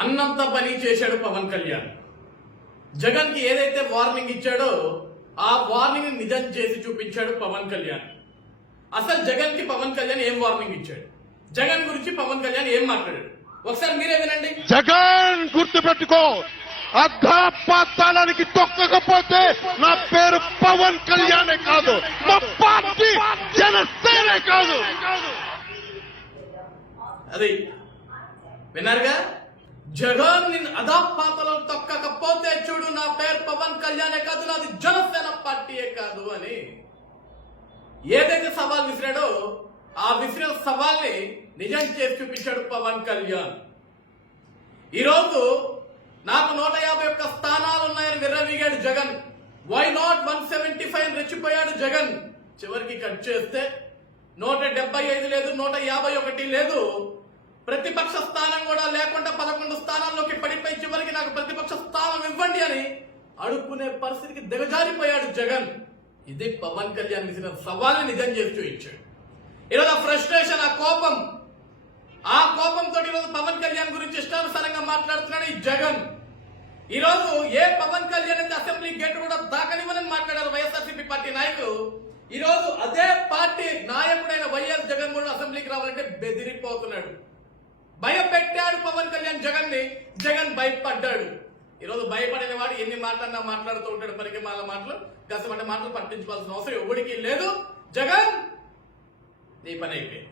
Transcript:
అన్నంత పని చేశాడు పవన్ కళ్యాణ్. జగన్కి ఏదైతే వార్నింగ్ ఇచ్చాడో ఆ వార్నింగ్ నిజం చేసి చూపించాడు పవన్ కళ్యాణ్. అసలు జగన్కి పవన్ కళ్యాణ్ ఏం వార్నింగ్ ఇచ్చాడు? జగన్ గురించి పవన్ కళ్యాణ్ ఏం మాట్లాడాడు? ఒకసారి మీరే వినండి. జగన్ గుర్తుపెట్టుకో అర్ధపాతాళానికి తొక్కకపోతే నా పేరు పవన్ కళ్యాణే కాదు. మా పార్టీ జనసేనే కాదు. అది విన్నారుగా? జగన్ నిన్ను అధాపాతలో తొక్కకపోతే చూడు నా పేరు పవన్ కళ్యాణే కాదు నాది జనసేన పార్టీయే కాదు అని. ఏదైతే సవాల్ విసిరాడో ఆ విసిరిన సవాల్ని నిజం చేసి చూపించాడు పవన్ కళ్యాణ్. ఈరోజు నాకు నూట యాభై ఒక్క స్థానాలు ఉన్నాయని విర్రవీగాడు Jagan. Why not one seventy five రెచ్చిపోయాడు Jagan? చివరికి కట్ చేస్తే నూట డెబ్బై ఐదు లేదు నూట యాభై ఒకటి లేదు. ప్రతిపక్ష స్థానం కూడా లేకుండా పదకొండు స్థానాల్లోకి పడిపోయి చివరికి నాకు ప్రతిపక్ష స్థానం ఇవ్వండి అని అడుక్కునే పరిస్థితికి దిగజారిపోయాడు జగన్. ఇది పవన్ కళ్యాణ్ విసిన సవాల్ని నిజం చేసి చూపించాడు. ఈరోజు ఆ ఫ్రస్ట్రేషన్ ఆ కోపం ఆ కోపంతో ఈరోజు పవన్ కళ్యాణ్ గురించి ఇష్టానుసారంగా మాట్లాడుతున్నాడు ఈ జగన్. ఈరోజు ఏ పవన్ కళ్యాణ్ అయితే అసెంబ్లీ గేట్ కూడా దాకనివ్వనని మాట్లాడారు వైఎస్ఆర్సీపీ పార్టీ నాయకులు ఈరోజు అదే పార్టీ నాయకుడైన వైఎస్ జగన్ కూడా అసెంబ్లీకి రావాలంటే బెదిరిపోతున్నాడు. భయపెట్టాడు పవన్ కళ్యాణ్ జగన్ని జగన్ భయపడ్డాడు. ఈరోజు భయపడిన వాడు ఎన్ని మాటలన్నా మాట్లాడుతూ ఉంటాడు పనికి మాల మాటలు గసమంటే మాటలు పట్టించుకోవాల్సిన అవసరం ఎవడికి లేదు. జగన్ నీ పని అయిపోయింది.